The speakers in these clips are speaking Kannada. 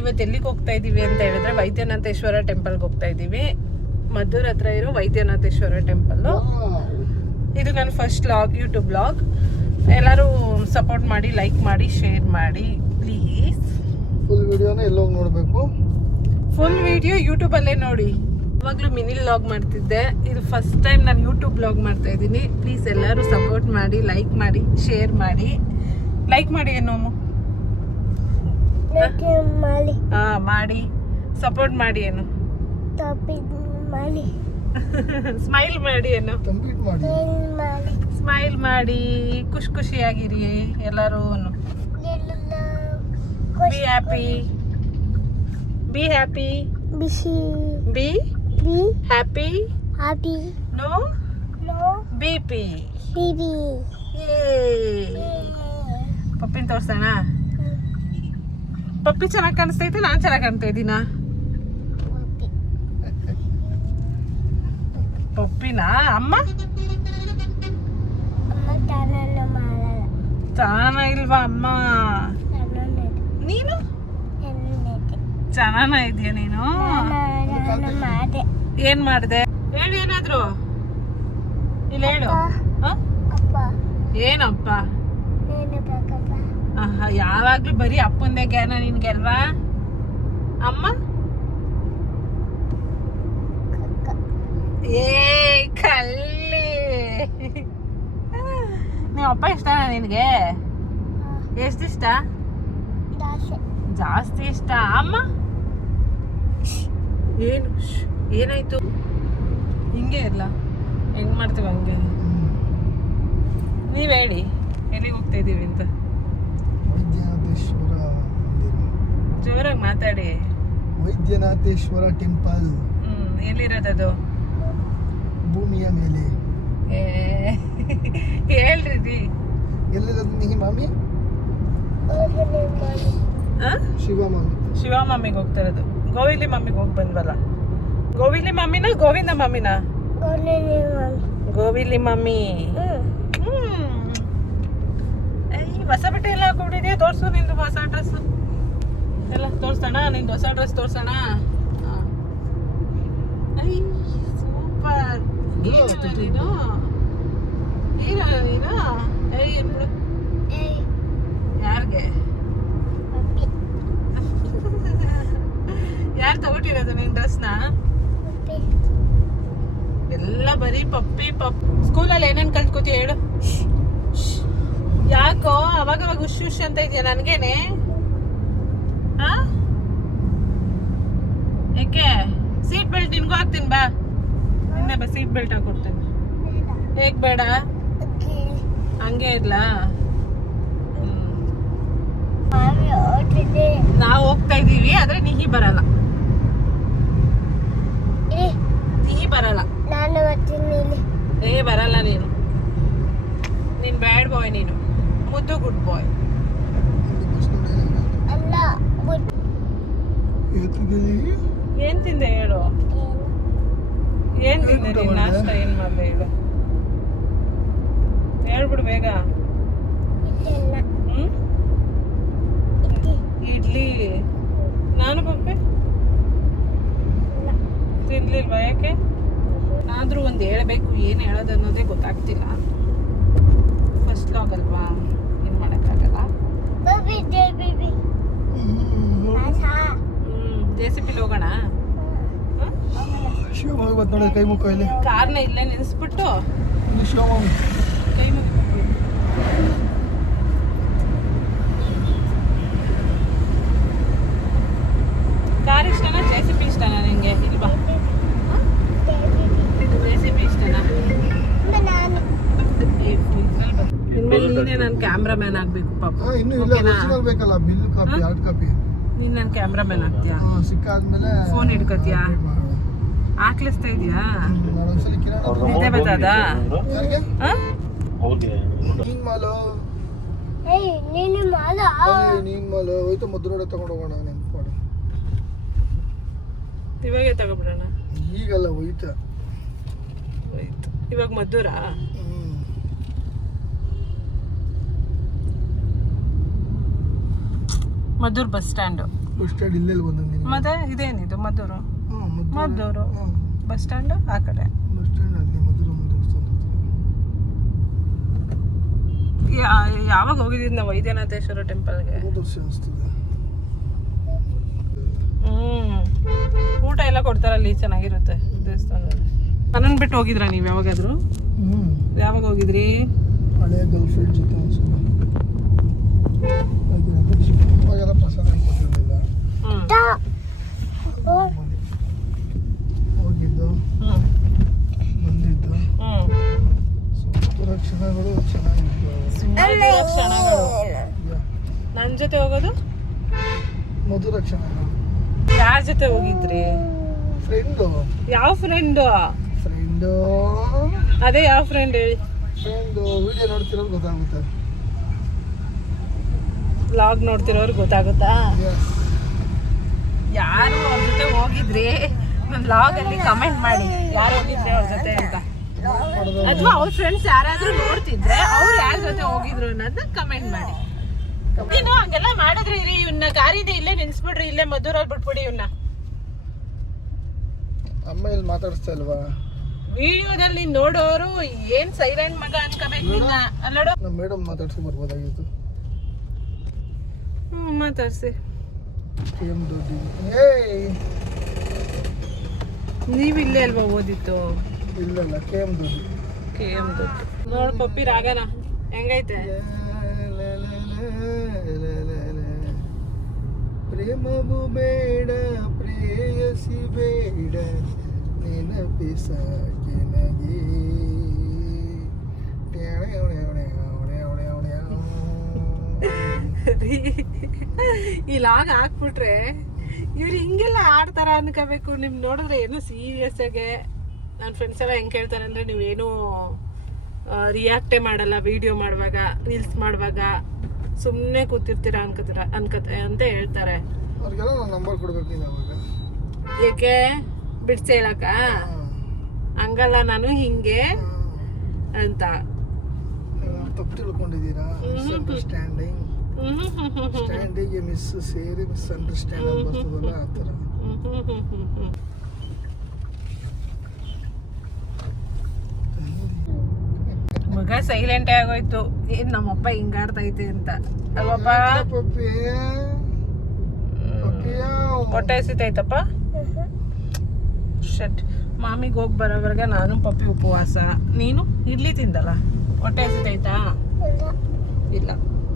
ನಾವಿವತ್ತು ಎಲ್ಲಿಗೆ ಹೋಗ್ತಾ ಇದ್ದೀವಿ ಅಂತ ಹೇಳಿದ್ರೆ ವೈದ್ಯನಾಥೇಶ್ವರ ಟೆಂಪಲ್ಗೆ ಹೋಗ್ತಾ ಇದ್ದೀವಿ. ಮದ್ದೂರ್ ಹತ್ರ ಇರೋ ವೈದ್ಯನಾಥೇಶ್ವರ ಟೆಂಪಲ್ಲು. ಇದು ನನ್ನ ಫಸ್ಟ್ ವ್ಲಾಗ್, ಯೂಟ್ಯೂಬ್ ವ್ಲಾಗ್. ಎಲ್ಲರೂ ಸಪೋರ್ಟ್ ಮಾಡಿ, ಲೈಕ್ ಮಾಡಿ, ಶೇರ್ ಮಾಡಿ ಪ್ಲೀಸ್. ಫುಲ್ ವಿಡಿಯೋನ ಎಲ್ಲೋಗಿ ನೋಡಬೇಕು? ಫುಲ್ ವಿಡಿಯೋ ಯೂಟ್ಯೂಬಲ್ಲೇ ನೋಡಿ. ಇವಾಗಲೂ ಮಿನಿ ವ್ಲಾಗ್ ಮಾಡ್ತಿದ್ದೆ, ಇದು ಫಸ್ಟ್ ಟೈಮ್ ನಾನು ಯೂಟ್ಯೂಬ್ ವ್ಲಾಗ್ ಮಾಡ್ತಾ ಇದ್ದೀನಿ. ಪ್ಲೀಸ್ ಎಲ್ಲರೂ ಸಪೋರ್ಟ್ ಮಾಡಿ, ಲೈಕ್ ಮಾಡಿ, ಶೇರ್ ಮಾಡಿ. ಲೈಕ್ ಮಾಡಿ ಏನು ಮಾಡಿ, ಸಪೋರ್ಟ್ ಮಾಡಿ ಏನು, ಸ್ಮೈಲ್ ಮಾಡಿ ಏನು, ಸ್ಮೈಲ್ ಮಾಡಿ, ಖುಷಿಯಾಗಿರಿ ಎಲ್ಲರೂ. Be happy, be happy, be happy, no B P. ಪಪ್ಪಿನ ತೋರ್ಸೋಣ? ಪಪ್ಪಿ ಚೆನ್ನಾಗಿ ಕಾಣಿಸ್ತೈತೆ, ನಾನು ಚೆನ್ನಾಗಿ ಕಾಣ್ತಾ ಇದ್ದೀನ? ಪಪ್ಪಿನ ಅಮ್ಮ ಚೆನ್ನಾನ ಇಲ್ವಾ ಅಮ್ಮ? ನೀನು ಚೆನ್ನಾನ ಇದೆಯಾ ನೀನು? ಏನ್ ಮಾಡಿದೆ ಹೇಳು, ಏನಾದ್ರು ಇಲ್ಲ ಹೇಳು. ಏನಪ್ಪ? ಯಾವಾಗ್ಲೂ ಬರೀ ಅಪ್ಪಂದೇ ಜ್ಞಾನ ನಿನ್ಗೆ ಅಲ್ವಾ ಅಮ್ಮ? ಏ ಕಳ್ಳಿ, ನಿಮ್ಮ ಅಪ್ಪ ಇಷ್ಟನಾ ನಿನಗೆ? ಎಷ್ಟು ಇಷ್ಟ? ಜಾಸ್ತಿ ಇಷ್ಟ. ಅಮ್ಮ ಏನು ಏನಾಯ್ತು? ಹಿಂಗೆ ಇಲ್ಲ, ಹೆಂಗ್ ಮಾಡ್ತೀವಿ ಹಂಗೆ. ನೀವ್ ಹೇಳಿ ಎಲ್ಲಿಗೆ ಹೋಗ್ತಾ ಇದೀವಿ ಅಂತ. ವೈದ್ಯನಾಥೇಶ್ವರ ಮಂದಿರ. ಜೋರಾಗಿ ಮಾತಾಡಿ. ವೈದ್ಯನಾಥೇಶ್ವರ ಟೆಂಪಲ್. ಎಲ್ಲಿರೋದದು? ಭೂಮಿಯ ಮೇಲೆ. ಹೇಳ್ರಿ. ಎಲ್ಲಿರೋದು ನೀ ಮಾಮಿ? ಶಿವ ಮಮ್ಮಿಗೆ ಹೋಗ್ತಾ ಇರೋದು. ಗೋವಿಲಿ ಮಮ್ಮಿಗೆ ಹೋಗಿ ಬಂದ್ವಲ್ಲ. ಗೋವಿಲಿ ಮಮ್ಮಿನ ಗೋವಿಂದ ಮಮ್ಮಿನ? ಗೋವಿಲಿ ಮಮ್ಮಿ. ಹೊಸ ಬಟ್ಟೆ ಎಲ್ಲ ಹಾಕೊಂಡಿದ್ಯಾ? ತೋರ್ಸು ನಿಂದು ಹೊಸ ಡ್ರೆಸ್ ಎಲ್ಲ ತೋರ್ಸೋಣ. ನಿಂದು ಹೊಸ ಡ್ರೆಸ್ ತೋರ್ಸೋಣ. ಸೂಪರ್. ನೀನು ಯಾರಿಗೆ? ಯಾರು ತಗೊಟ್ಟಿರೋದು ನಿನ್ ಡ್ರೆಸ್ನ? ಎಲ್ಲ ಬರೀ ಪಪ್ಪಿ ಸ್ಕೂಲಲ್ಲಿ ಏನೇನ್ ಕಲ್ತ್ಕೋತಿ ಹೇಳು? ಯಾಕೋ ಅವಾಗ ಹುಷ್ ಅಂತ ಇದೆಯಾ ನನ್ಗೇನೆ? ಯಾಕೆ? ಸೀಟ್ ಬೆಲ್ಟ್ ನಿನ್ಗೂ ಹಾಕ್ತೀನಿ ಬಾ. ನಿನ್ನೆ ಸೀಟ್ ಬೆಲ್ಟ್ ಹಾಕೊಡ್ತೀನಿ. ಹೇಗ್ ಬೇಡ? ಹಂಗೆ ಇರ್ಲಾ? ನಾವು ಹೋಗ್ತಾ ಇದೀವಿ, ಆದ್ರೆ ನಿಹಿ ಬರಲ್ಲ. ನಿಹಿ ಬರಲ್ಲ. ಬರಲ್ಲ ನೀನು ಬ್ಯಾಡ್ ಬಾಯ್. ನೀನು ಮುದ್ದು ಗುಡ್ ಬಾಯ್. ಏನ್ ತಿಂದೆ ಹೇಳು? ಏನ್ ತಿಂದೆ ನೀನ್? ನಾಷ್ಟ ಏನ್ ಮಾಡ್ದೆ ಹೇಳು? ಹೇಳ್ಬಿಡು ಬೇಗ. ಇಡ್ಲಿ. ನಾನು ಪಪ್ಪೆ ತಿನ್ಲಿಲ್ವಾ? ಯಾಕೆ? ಆದ್ರೂ ಒಂದು ಹೇಳ್ಬೇಕು, ಏನು ಹೇಳೋದು ಅನ್ನೋದೇ ಗೊತ್ತಾಗ್ತಿಲ್ಲ. ಫಸ್ಟ್ ಲಾಗ್ ಅಲ್ವಾ, ಏನು ಮಾಡೋಕ್ಕಾಗಲ್ಲ. JCB ಹೋಗೋಣ. ಕೈ ಮುಖ ಇಲ್ಲಿ ಕಾರ್ನ ಇಲ್ಲೇ ನಿಲ್ಲಿಸ್ಬಿಟ್ಟು ಕೈ ಮುಖ ಕಾರ್ ಇಷ್ಟನಾ JCB ಇಷ್ಟನಾ ನಿಂಗೆ? ಇಲ್ವಾ? JCB ಇಷ್ಟನಾ? ಇನ್ಮೇಲೆ ನೀನೇ ನನ್ನ ಕ್ಯಾಮ್ರಾಮ್ಯಾನ್ ಆಗ್ಬೇಕು ಪಾಪ. ನೀನ್ ನನ್ನ ಕ್ಯಾಮ್ರಾಮ್ಯಾನ್ ಆಗ್ತೀಯಾ? ಸಿಕ್ಕಾದ್ಮೇಲೆ ಫೋನ್ ಹಿಡ್ಕೊತೀಯಾ? ಹಾಕ್ಲಿಸ್ತಾ ಇದೀಯಾ? ನಿದ್ದೆ ಬರ್ತದ? ಮದ್ದೂರೊಡೆ ತಗೊಂಡು ಹೋಗೋಣ ನೆನ್ಪು ಮಾಡಿ. ಇವಾಗೆ ತಗೊಬಿಡೋಣ. ಈಗಲ್ಲ ಹೋಯ್ತು. ಇವಾಗ ಮದ್ದೂರಾ? Maddur bus stand. Bus stand ಇಲ್ಲೆಲ್ಲಿ ಬಂದಂಗೆ ಮತ್ತೆ ಇದೇನಿದು ಮದ್ದೂರು? ಮದ್ದೂರು ಹಾಂ ಬಸ್ ಸ್ಟ್ಯಾಂಡು ಆ ಕಡೆ. ಬಸ್ ಸ್ಟ್ಯಾಂಡ್ ಅಲ್ಲಿ ಮಧುರಮ್ಮ ದೇವಸ್ಥಾನ ಯಾವಾಗ ಹೋಗಿದ್ದೀವಿ ನಾವು ವೈದ್ಯನಾಥೇಶ್ವರ ಟೆಂಪಲ್ಗೆ? ಹೋದ ವರ್ಷ ಅನಿಸ್ತದೆ. ಊಟ ಎಲ್ಲ ಕೊಡ್ತಾರಲ್ಲಿ, ಚೆನ್ನಾಗಿರುತ್ತೆ ದೇವಸ್ಥಾನದಲ್ಲಿ. ನನ್ನನ್ನು ಬಿಟ್ಟು ಹೋಗಿದ್ರಾ ನೀವು ಯಾವಾಗಾದರೂ? ಯಾವಾಗ ಹೋಗಿದ್ರಿ? ಹಳೆಯ ಗರ್ಲ್ ಫ್ರೆಂಡ್ ಜೊತೆ ಅನ್ಸುತ್ತೆ. ಅವಾಗೆಲ್ಲ ಪ್ರಸಾದ ಕೊಟ್ಟಿರಲಿಲ್ಲ. ಹೋಗಿದ್ದು ಬಂದಿದ್ದು ಸುಮಾರು ಕ್ಷಣಗಳು ಚೆನ್ನಾಗಿತ್ತು. ಕ್ಷಣಗಳು. ನನ್ನ ಜೊತೆ ಹೋಗೋದು ಮಧುರ ಕ್ಷಣಗಳು. ಯಾರ ಜೊತೆ ಹೋಗಿದ್ರಿ? ಫ್ರೆಂಡು. ಯಾವ ಫ್ರೆಂಡು? ಫ್ರೆಂಡು ಅದೇ ಯಾವ ಫ್ರೆಂಡ್ ಹೇಳಿ? ಫ್ರೆಂಡು ವಿಡಿಯೋ ನೋಡ್ತಿರೋದು ಗೊತ್ತಾಗುತ್ತೆ. ವ್ಲಾಗ್ ನೋಡ್ತಿರೋರು ಗೊತ್ತಾಗುತ್ತಾ? Yes. ಯಾರು ಅವ್ರ ಜೊತೆ ಹೋಗಿದ್ರಿ ನನ್ನ ವ್ಲಾಗ್ ಅಲ್ಲಿ ಕಮೆಂಟ್ ಮಾಡಿ, ಯಾರು ಹೋಗಿದ್ರಿ ಅವ್ರ ಜೊತೆ ಅಂತ. ಅಥವಾ ಅವ್ರ ಫ್ರೆಂಡ್ಸ್ ಯಾರಾದ್ರೂ ನೋಡ್ತಿದ್ರೆ ಅವ್ರು ಯಾರ ಜೊತೆ ಹೋಗಿದ್ರು ಅನ್ನೋದನ್ನ ಕಮೆಂಟ್ ಮಾಡಿ. ನೀನು ಹಂಗೆಲ್ಲ ಮಾಡಿದ್ರಿ ಇರಿ, ಇವನ್ನ ಕಾರಿದೆ ಇಲ್ಲೇ ನಿಲ್ಸ್ಬಿಡ್ರಿ, ಇಲ್ಲೇ ಮಧುರಲ್ಲಿ ಬಿಟ್ಬಿಡಿ ಇವನ್ನ. ಅಮ್ಮ ಇಲ್ಲಿ ಮಾತಾಡಿಸ್ತಾ ಇಲ್ವಾ? ವಿಡಿಯೋದಲ್ಲಿ ನೋಡೋರು ಏನ್ ಸೈಲೆಂಟ್ ಮಗ ಅನ್ಕೋಬೇಕು ನಿನ್ನ. ಅಲ್ಲೋಡು, ನಮ್ಮ ಮೇಡಮ್ ಮಾತಾಡ್ಸಿ ಬರ್ಬೋದಾಗಿತ್ತು. ಮಾತಾಡ್ಸಿ. KM ದೊಡ್ಡಿ. ನೀವ್ ಇಲ್ಲೇ ಅಲ್ವಾ ಓದಿತ್ತು? ಇಲ್ಲಲ್ಲ KM ದೊಡ್ಡಿ. KM ದೊಡ್ಡಿ. ನೋಡ್ ಪಪ್ಪಿ ರಾಗನ ಹೆಂಗೈತೆ? ಪ್ರೇಮವು ಬೇಡ ಪ್ರೇಯಸಿ ಬೇಡ ನೆನಪಿಸಾಕೆ ನಗೆ. ಈ ಲಾಗ್ ಹಾಕ್ಬಿಟ್ರೆ ಇವ್ರು ಹಿಂಗೆಲ್ಲ ಆಡ್ತಾರ ಅನ್ಕೋಬೇಕು. ನಿಮ್ ನೋಡಿದ್ರೆ ಏನು ಸೀರಿಯಸ್ ಆಗಿ ನನ್ನ ಫ್ರೆಂಡ್ಸ್ ಎಲ್ಲ ಹೆಂಗ್ ಕೇಳ್ತಾರೆ ಅಂದ್ರೆ, ನೀವೇನು ರಿಯಾಕ್ಟೇ ಮಾಡಲ್ಲ ವಿಡಿಯೋ ಮಾಡುವಾಗ, ರೀಲ್ಸ್ ಮಾಡುವಾಗ, ಸುಮ್ಮನೆ ಕೂತಿರ್ತೀರಾ ಅಂತ ಹೇಳ್ತಾರೆ. ಅವ್ರಿಗೆಲ್ಲ ನಾನು ನಂಬರ್ ಕೊಡ್ಬೇಕು ನೀನು ಅವಾಗ. ಏಕೆ ಬಿಡ್ಸಿ ಹೇಳಕ್ಕ? ಹಂಗಲ್ಲ ನಾನು ಹಿಂಗೆ ಅಂತ. ತಪ್ಪು ತಿಳ್ಕೊಂಡಿದ್ದೀರಾ? ಮಿಸ್ಅಂಡರ್ಸ್ಟ್ಯಾಂಡಿಂಗ್. ಸ್ಟ್ಯಾಂಡಿಗೆ ಮಿಸ್ ಸೇರಿ ಮಿಸ್ಅಂಡರ್ಸ್ಟ್ಯಾಂಡಿಂಗ್ ಬರ್ತದಲ್ಲ ಆ ಥರ. ಮಗ ಸೈಲೆಂಟ್ ಆಗೋಯ್ತು. ಏನ್ ನಮ್ಮಪ್ಪ ಹಿಂಗಾಡ್ತೈತೆ ಅಂತ ಅಲ್ವಪ್ಪ? ಹೊಟ್ಟೆ ಹಸಿತೈತಪ್ಪ. ಶಟ್. ಮಾಮಿಗೆ ಹೋಗಿ ಬರೋವರೆಗೆ ನಾನು ಪಪ್ಪಿ ಉಪವಾಸ. ನೀನು ಇಡ್ಲಿ ತಿಂದಲ್ಲ, ಹೊಟ್ಟೆ ಹಸಿತೈತಾ? ಇಲ್ಲ.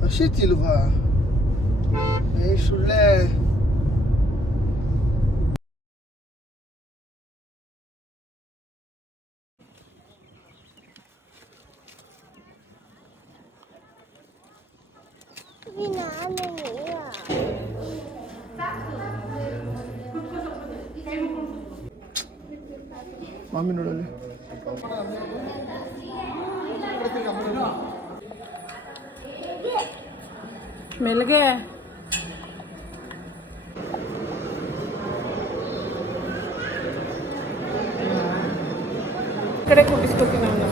ಹಸಿತಿಲ್ವಾ? ಸುಳ್ಳೆ. ಮಾಮಿ ನೋಡಲ್ಲಿ. ಮೆಲ್ಗೆ ಕಡೆ ಕುಡಿಸ್ಕೊತೀನಿ ನಾನು.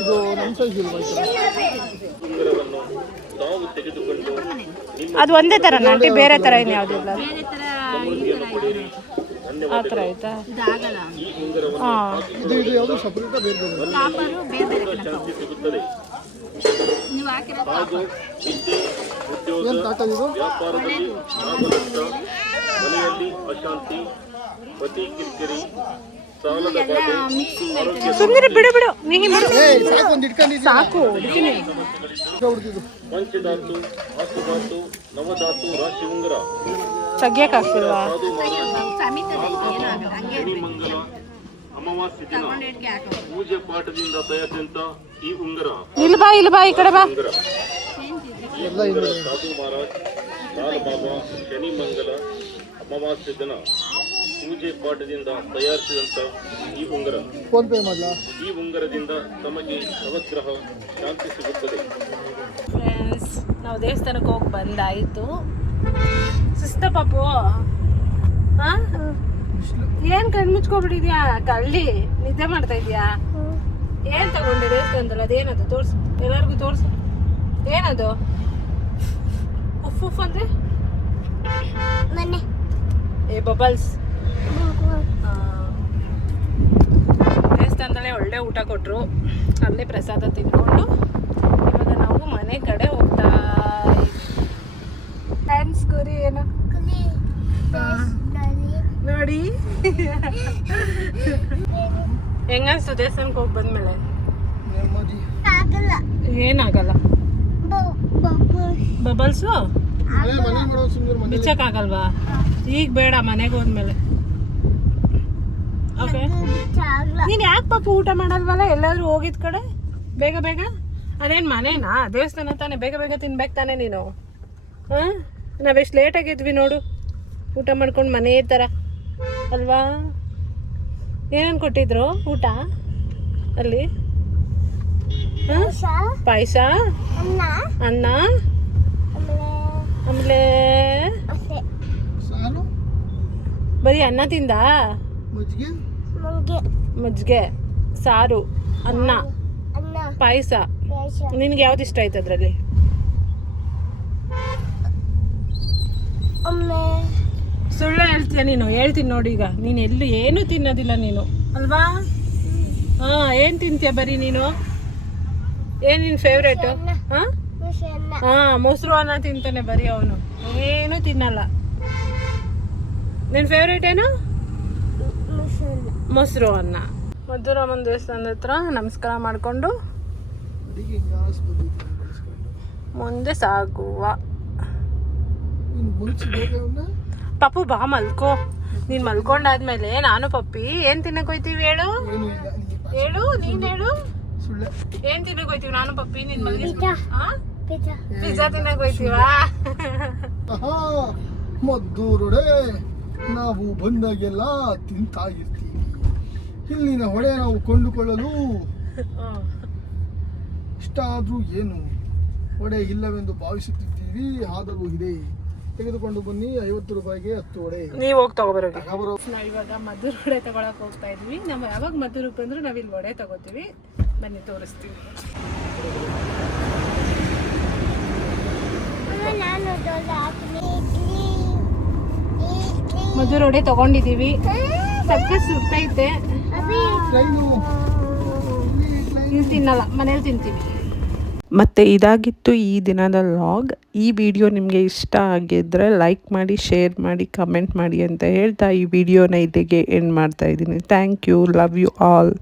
ಇದು ನಮ್ಮ ಸೈಜ್ ಇಲ್ವಾ? ಅದು ಒಂದೇ ತರ ನಾಟಿ, ಬೇರೆ ತರ ಏನು ಯಾವುದಿಲ್ಲ. ಆ ಥರ ಆಯ್ತಾ? ಹಾಂ. ಇದು ಯಾವುದು ಸಪ್ರೇಟಾ ಬೇರೆ ಏನು ತಾಕದಿದು? ಸುಮ್ಮನೆ ಬಿಡು ಬಿಡು, ನೀ ಬಿಡು. ಸಾಕು ಒಂದು ಇಟ್ಕೊಂಡಿದ್ದೀನಿ. ಸಾಕು ಪಂಚಧಾತು ಹಸ್ತಧಾತು ನವಧಾತು ರಾಶಿ ಉಂಗುರ ತೆಗಿಯಕ್ಕಾಗ್ತಿಲ್ವಾ? ಮಂಗಲ ಅಮಾವಾಸ್ಯೆ ದಿನ ಪೂಜೆ ಪಾಠದಿಂದ ತಯಾರಿಸಿದಂತ ಈ ಉಂಗುರ. ಇಲ್ಲಿ ಬಾ ಈ ಕಡೆ ಬಾ. ಸಾಧು ಮಹಾರಾಜ್ ಲಾಲ್ ಬಾಬಾ ಶನಿ ಮಂಗಲ ಅಮಾವಾಸ್ಯೆ ದಿನ ಪೂಜೆ ಪಾಠದಿಂದ ತಯಾರಿಸಿದಂತ ಈ ಉಂಗುರ. ಫೋನ್ ಪೇ ಮಾಡಲ? ಈ ಉಂಗುರದಿಂದ ತಮಗೆ ನವಗ್ರಹ ಶಾಂತಿ ಸಿಗುತ್ತದೆ. ಫ್ರೆಂಡ್ಸ್, ನಾವು ದೇವಸ್ಥಾನಕ್ಕೆ ಹೋಗಿ ಬಂದಾಯಿತು. ಸುಸ್ತ ಪಾಪು? ಏನ್ ಕಣ್ಣು ಮುಚ್ಕೊಬಿಟ್ಟಿದ್ಯಾ ಕಳ್ಳಿ? ನಿದ್ದೆ ಮಾಡ್ತಾ ಇದ್ಯಾ? ಏನ್ ತಗೊಂಡೆ ದೇವಸ್ಥಾನದಲ್ಲಿ? ಅದೇನದು ತೋರ್ಸು, ಎಲ್ಲರಿಗೂ ತೋರ್ಸು. ಏನದು ಉಫ್ ಉಫ್ ಅಂದ್ರೆ? ಏ ಬಬಲ್ಸ್. ದೇವಸ್ಥಾನದಲ್ಲೇ ಒಳ್ಳೆ ಊಟ ಕೊಟ್ರು, ಅಲ್ಲೇ ಪ್ರಸಾದ ತಿನ್ಕೊಂಡು ಇವಾಗ ನಾವು ಮನೆ ಕಡೆ ಹೋಗ್ತಾ ಡ್ಯಾನ್ಸ್ ಗುರಿ ಏನು ನೋಡಿ. ಹೆಂಗನ್ಸ್ತು ದೇವಸ್ಥಾನಕ್ಕೆ ಹೋಗಿ ಬಂದ್ಮೇಲೆ? ನೆಮ್ಮದಿ. ಏನಾಗಲ್ಲ. ಬಬಲ್ಸು ಮನೆ ಮಾಡೋ ಸುಂದರ ಮನೆ. ಬಿಚ್ಚಕ್ಕಾಗಲ್ವಾ? ಈಗ ಬೇಡ, ಮನೆಗೆ ಹೋದ್ಮೇಲೆ. ಓಕೆ, ನೀನು ಯಾಕೆ ಪಾಪ ಊಟ ಮಾಡಲ್ವಲ್ಲ ಎಲ್ಲಾದ್ರೂ ಹೋಗಿದ್ ಕಡೆ? ಬೇಗ ಬೇಗ. ಅದೇನು ಮನೆನಾ? ದೇವಸ್ಥಾನ ತಾನೆ, ಬೇಗ ಬೇಗ ತಿನ್ಬೇಕು ತಾನೆ ನೀನು. ಹಾಂ, ನಾವೆಷ್ಟು ಲೇಟಾಗಿದ್ವಿ ನೋಡು ಊಟ ಮಾಡ್ಕೊಂಡು ಮನೆ ಥರ ಅಲ್ವಾ? ಏನೇನು ಕೊಟ್ಟಿದ್ರು ಊಟ ಅಲ್ಲಿ? ಪಾಯಸ, ಅನ್ನ, ಆಮೇಲೆ ಸಾರು, ಬರೀ ಅನ್ನ ತಿಂದ? ಮಜ್ಜಿಗೆ, ಮಜ್ಜಿಗೆ, ಸಾರು, ಅನ್ನ, ಪಾಯಸ. ನಿನ್ಗೆ ಯಾವ್ದು ಇಷ್ಟ ಆಯ್ತು ಅದರಲ್ಲಿ? ಸುಳ್ಳು ಹೇಳ್ತೀಯ ನೀನು? ಹೇಳ್ತೀನಿ ನೋಡಿ, ಈಗ ನೀನು ಎಲ್ಲೂ ಏನೂ ತಿನ್ನೋದಿಲ್ಲ ನೀನು ಅಲ್ವಾ? ಹಾಂ, ಏನು ತಿಂತೀಯ ಬರೀ ನೀನು? ಏನು ನಿನ್ನ ಫೇವ್ರೇಟು? ಹಾಂ ಹಾಂ, ಮೊಸರು ಅನ್ನ ತಿಂತಾನೆ ಬರೀ ಅವನು, ಏನೂ ತಿನ್ನಲ್ಲ. ನಿನ್ನ ಫೇವ್ರೇಟ್ ಏನು? ಮೊಸರು ಅನ್ನ. ಮಧುರಾಮನ ದೇವಸ್ಥಾನದ ಹತ್ರ ನಮಸ್ಕಾರ ಮಾಡಿಕೊಂಡು ಅಡಿಗೆ ಗ್ಯಾಸ್ ಬಂದಿತ್ತು ಬಳಸ್ಕೊಂಡು. ಮುಂದೆ ಸಾಗುವ. ನೀನು ಮುಗಿಸಿ ಬೇಗ ಅವನ್ನ. ಪಪ್ಪು ಬಾ ಮಲ್ಕೋ. ನೀನು ಮಲ್ಕೊಂಡಾದ್ಮೇಲೆ ನಾನು ಪಪ್ಪಿ ಏನು ತಿನ್ನಕ್ಕೆ ಹೋಯ್ತೀವಿ ಹೇಳು? ಏನೂ ಇಲ್ಲ, ಹೇಳು, ನೀನು ಹೇಳು. ಸುಳ್ಳೆ. ಏನು ತಿನ್ನಕ್ಕೆ ಹೋಯ್ತೀವಿ ನಾನು ಪಪ್ಪಿ? ನೀನು ಮಲ್ಗಿಸ್ಬಿಟ್ಟು ಪಿಜ್ಜಾ ತಿನ್ನಕ್ಕೆ ಹೋಯ್ತೀವಾ? ಆಹಾ, ಮದ್ದೂರುಡೆ ನಾವು ಬಂದಾಗೆಲ್ಲ ತಿಂತಾ ಇರ್ತೀವಿ. ಇಲ್ಲಿನ ಹೊಡೆ ನಾವು ಕೊಂಡುಕೊಳ್ಳಲು ಇಷ್ಟ ಆದ್ರೂ ಏನು ಹೊಡೆ ಇಲ್ಲವೆಂದು ಭಾವಿಸುತ್ತಿದ್ದೀವಿ. ಆದರೂ ಇದೆ, ತೆಗೆದುಕೊಂಡು ಬನ್ನಿ. 50 ರೂಪಾಯಿಗೆ 10 ವಡೆ. ನೀವು ಹೋಗಿ ತಗೋಬರೋಗಿ. ನಾವು ಇವಾಗ ಮದ್ದೂರು ವಡೆ ತಗೊಳಕ್ ಹೋಗ್ತಾ ಇದೀವಿ. ನಾವು ಯಾವಾಗ ಮದ್ದೂರಿಗೆ ಬಂದ್ರು ನಾವು ಇಲ್ಲಿ ವಡೆ ತಗೋತೀವಿ. ಬನ್ನಿ ತೋರಿಸ್ತೀವಿ. ಮದ್ದೂರು ವಡೆ ತಗೊಂಡಿದೀವಿ. ಸದ್ಯ ಸುಡ್ತೈತೆ. ಇಲ್ಲಿ ತಿನ್ನಲ್ಲ, ಮನೇಲಿ ತಿಂತೀವಿ. ಮತ್ತು ಇದಾಗಿತ್ತು ಈ ದಿನದ ವ್ಲಾಗ್. ಈ ವಿಡಿಯೋ ನಿಮಗೆ ಇಷ್ಟ ಆಗಿದ್ದರೆ ಲೈಕ್ ಮಾಡಿ, ಶೇರ್ ಮಾಡಿ, ಕಮೆಂಟ್ ಮಾಡಿ ಅಂತ ಹೇಳ್ತಾ ಈ ವಿಡಿಯೋನ ಇಲ್ಲಿಗೆ ಎಂಡ್ ಮಾಡ್ತಾ ಇದ್ದೀನಿ. Thank you, love you all.